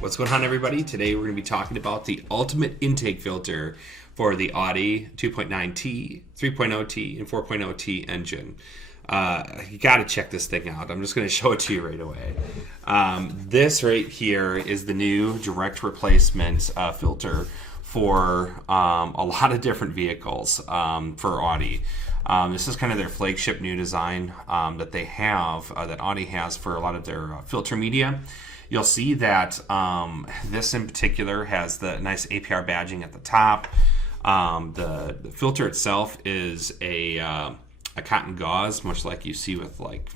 What's going on, everybody? Today we're going to be talking about the ultimate intake filter for the Audi 2.9T, 3.0T, and 4.0T engine. You got to check this thing out. I'm just going to show it to you right away. This right here is the new direct replacement filter for a lot of different vehicles for Audi. This is kind of their flagship new design that they have, that Audi has for a lot of their filter media. You'll see that this in particular has the nice APR badging at the top. The filter itself is a cotton gauze, much like you see with like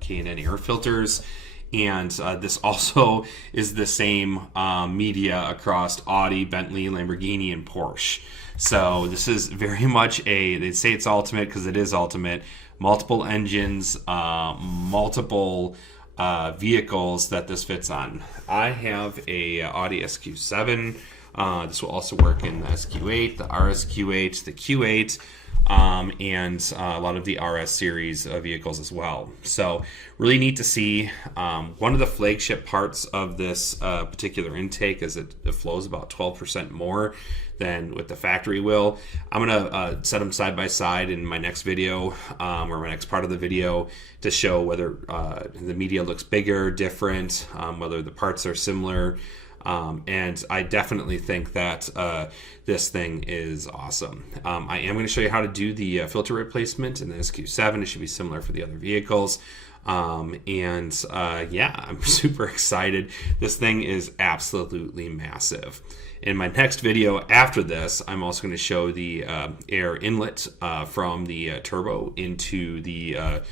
Cayenne air filters. And this also is the same media across Audi, Bentley, Lamborghini, and Porsche. So this is very much they say it's ultimate because it is ultimate. Multiple engines, multiple vehicles that this fits on. I have a Audi SQ7. This will also work in the SQ8, the RSQ8, the Q8, and a lot of the RS series vehicles as well. So really neat to see. One of the flagship parts of this particular intake is it flows about 12% more than with the factory will. I'm gonna set them side by side in my next video, or my next part of the video, to show whether the media looks bigger, different, whether the parts are similar. And I definitely think that this thing is awesome. I am going to show you how to do the filter replacement in the SQ7. It should be similar for the other vehicles. Yeah, I'm super excited. This thing is absolutely massive. In my next video after this, I'm also going to show the air inlet from the turbo into the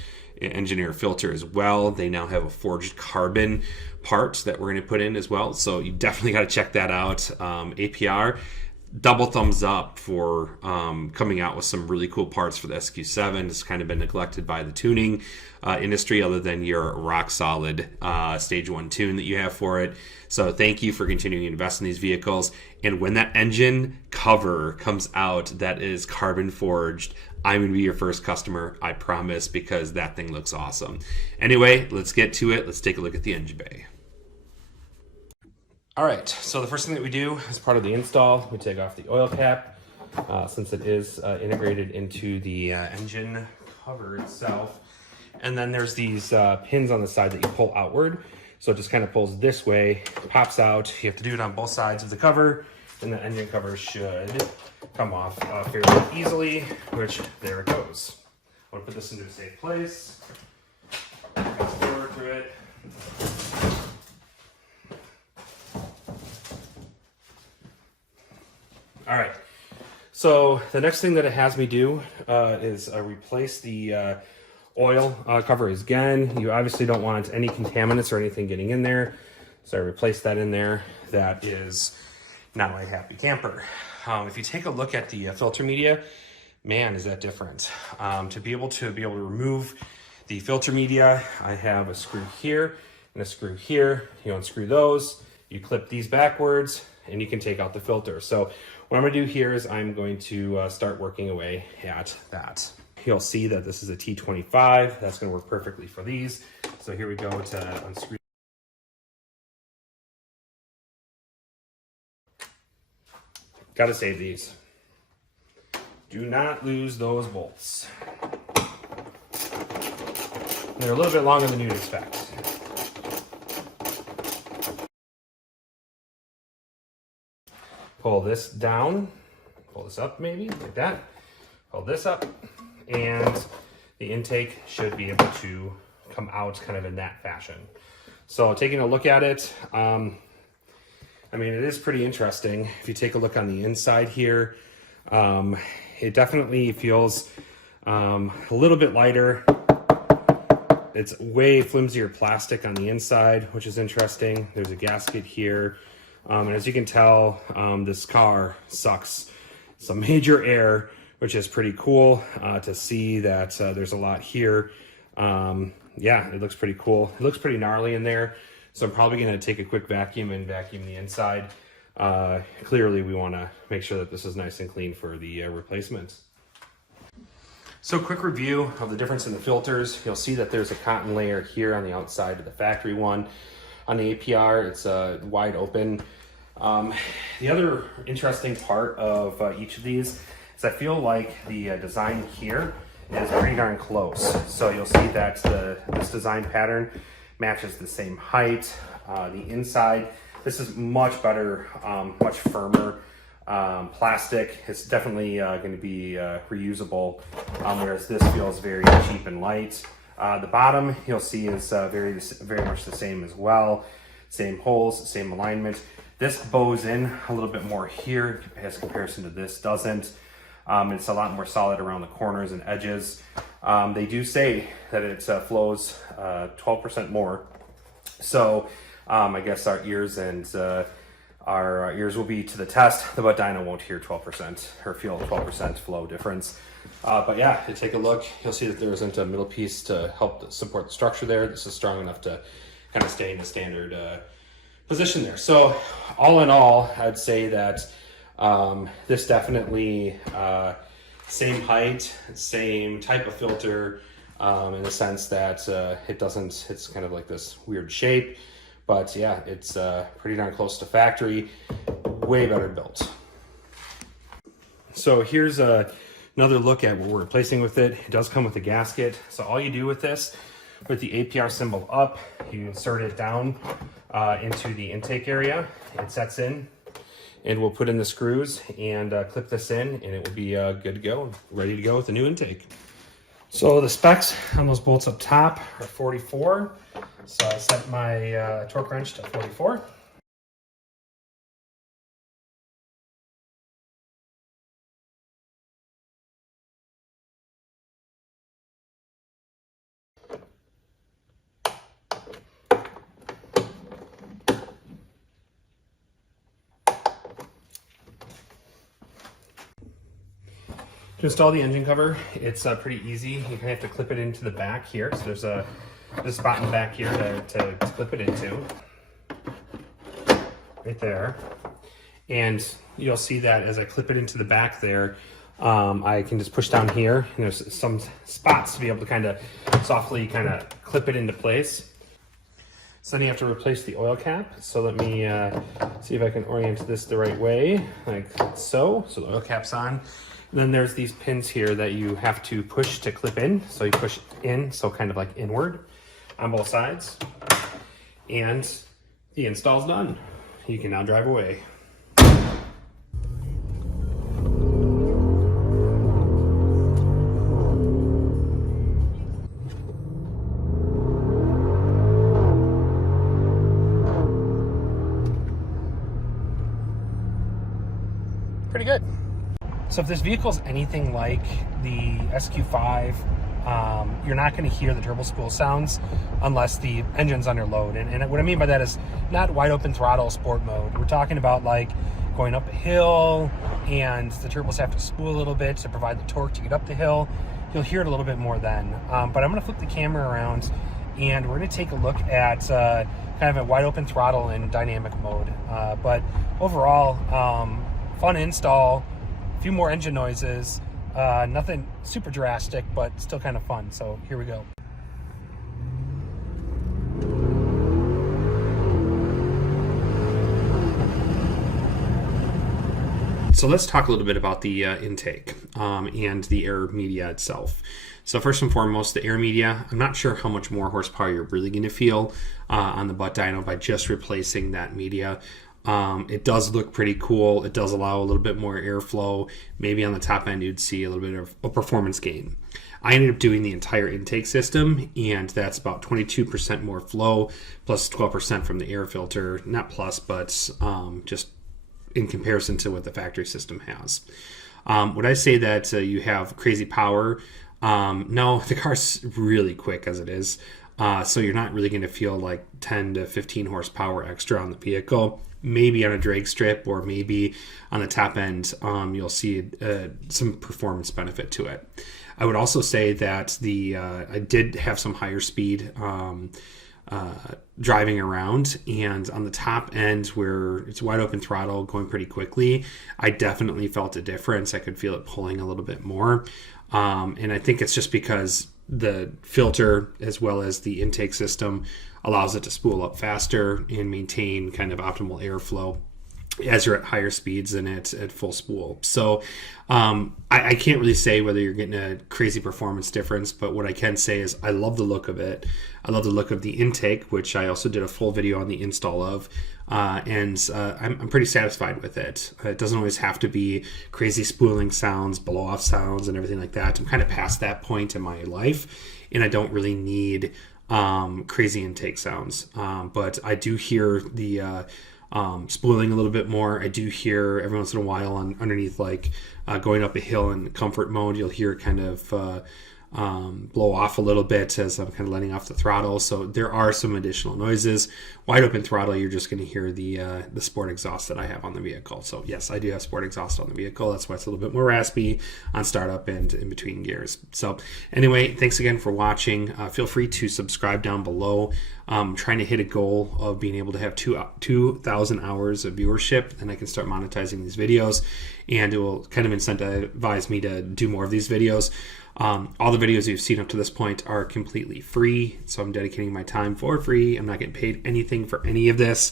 engineer filter as well. They now have a forged carbon part that we're going to put in as well, so you definitely got to check that out. APR, double thumbs up for coming out with some really cool parts for the SQ7. It's kind of been neglected by the tuning industry, other than your rock solid stage 1 tune that you have for it. So thank you for continuing to invest in these vehicles. And when that engine cover comes out that is carbon forged, I'm going to be your first customer, I promise, because that thing looks awesome. Anyway, let's get to it. Let's take a look at the engine bay. All right, so the first thing that we do as part of the install, we take off the oil cap, since it is integrated into the engine cover itself. And then there's these pins on the side that you pull outward. So it just kind of pulls this way, pops out. You have to do it on both sides of the cover, and the engine cover should come off fairly easily, which there it goes. I'm gonna put this into a safe place. Fast forward through it. All right, so the next thing that it has me do is replace the oil cover again. You obviously don't want any contaminants or anything getting in there, so I replaced that in there. That is not a happy camper. If you take a look at the filter media, man, is that different. To be able to remove the filter media, I have a screw here and a screw here. You unscrew those, you clip these backwards, and you can take out the filter. So what I'm gonna do here is I'm going to start working away at that. You'll see that this is a T25. That's gonna work perfectly for these. So here we go to unscrew. Gotta save these. Do not lose those bolts. They're a little bit longer than you'd expect. Pull this down, pull this up maybe, like that. Pull this up, and the intake should be able to come out kind of in that fashion. So taking a look at it, I mean, it is pretty interesting. If you take a look on the inside here, it definitely feels a little bit lighter. It's way flimsier plastic on the inside, which is interesting. There's a gasket here. And as you can tell, this car sucks some major air, which is pretty cool to see that there's a lot here. Yeah, it looks pretty cool. It looks pretty gnarly in there. So I'm probably gonna take a quick vacuum and vacuum the inside. Clearly we wanna make sure that this is nice and clean for the replacement. So quick review of the difference in the filters. You'll see that there's a cotton layer here on the outside of the factory one. On the APR, it's wide open. The other interesting part of each of these is I feel like the design here is pretty darn close. So you'll see that this design pattern matches the same height. The inside, this is much better, much firmer. Plastic is definitely going to be reusable, whereas this feels very cheap and light. The bottom you'll see is very much the same as well. Same holes, same alignment. This bows in a little bit more here as comparison to this doesn't. It's a lot more solid around the corners and edges. They do say that it flows 12% more. So I guess our ears will be to the test. The butt dyno won't hear 12% or feel 12% flow difference. But yeah, to take a look, you'll see that there isn't a middle piece to help support the structure there. This is strong enough to kind of stay in the standard position there. So all in all, I'd say that this definitely same height, same type of filter, in the sense that it's kind of like this weird shape. But yeah, it's pretty darn close to factory, way better built. So here's another look at what we're replacing with it. It does come with a gasket. So all you do with this, with the APR symbol up, you insert it down into the intake area. It sets in, and we'll put in the screws and clip this in, and it will be good to go, ready to go with the new intake. So the specs on those bolts up top are 44. So I set my torque wrench to 44. To install the engine cover, it's pretty easy. You kind of have to clip it into the back here. So there's a spot in the back here to clip it into, right there. And you'll see that as I clip it into the back there, I can just push down here, and there's some spots to be able to kind of softly kind of clip it into place. So then you have to replace the oil cap. So let me see if I can orient this the right way, like so. So the oil cap's on. And then there's these pins here that you have to push to clip in. So you push in, so kind of like inward on both sides. And the install's done. You can now drive away. Pretty good. So if this vehicle is anything like the SQ5, you're not going to hear the turbo spool sounds unless the engine's under load. And what I mean by that is not wide open throttle sport mode. We're talking about like going up a hill and the turbos have to spool a little bit to provide the torque to get up the hill. You'll hear it a little bit more then. But I'm going to flip the camera around and we're going to take a look at kind of a wide open throttle in dynamic mode. But overall, fun install. A few more engine noises, nothing super drastic, but still kind of fun. So here we go. So let's talk a little bit about the intake and the air media itself. So first and foremost, the air media, I'm not sure how much more horsepower you're really going to feel on the butt dyno by just replacing that media. It does look pretty cool. It does allow a little bit more airflow. Maybe on the top end you'd see a little bit of a performance gain. I ended up doing the entire intake system, and that's about 22% more flow plus 12% from the air filter. Not plus, but just in comparison to what the factory system has. Would I say that you have crazy power? No, the car's really quick as it is. So you're not really going to feel like 10 to 15 horsepower extra on the vehicle. Maybe on a drag strip or maybe on the top end, you'll see some performance benefit to it. I would also say that I did have some higher speed driving around, and on the top end where it's wide open throttle going pretty quickly, I definitely felt a difference. I could feel it pulling a little bit more. And I think it's just because the filter as well as the intake system allows it to spool up faster and maintain kind of optimal airflow as you're at higher speeds and at full spool. So I can't really say whether you're getting a crazy performance difference, but what I can say is I love the look of it. I love the look of the intake, which I also did a full video on the install of. And I'm pretty satisfied with it. It doesn't always have to be crazy spooling sounds, blow-off sounds, and everything like that. I'm kind of past that point in my life, and I don't really need crazy intake sounds. But I do hear the spooling a little bit more. I do hear every once in a while underneath, like going up a hill in comfort mode, you'll hear it kind of blow off a little bit as I'm kind of letting off the throttle. So there are some additional noises. Wide open throttle, you're just going to hear the sport exhaust that I have on the vehicle. So yes, I do have sport exhaust on the vehicle. That's why it's a little bit more raspy on startup and in between gears. So anyway, thanks again for watching. Feel free to subscribe down below. I'm trying to hit a goal of being able to have 2,000 hours of viewership, and I can start monetizing these videos, and it will kind of incentivize me to do more of these videos. All the videos you've seen up to this point are completely free, so I'm dedicating my time for free. I'm not getting paid anything for any of this.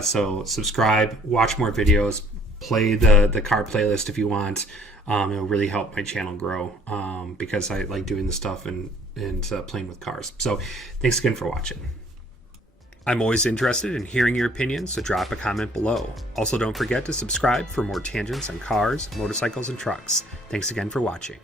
So subscribe, watch more videos, play the car playlist if you want. It'll really help my channel grow because I like doing this stuff and playing with cars. So thanks again for watching. I'm always interested in hearing your opinions, so drop a comment below. Also, don't forget to subscribe for more tangents on cars, motorcycles, and trucks. Thanks again for watching.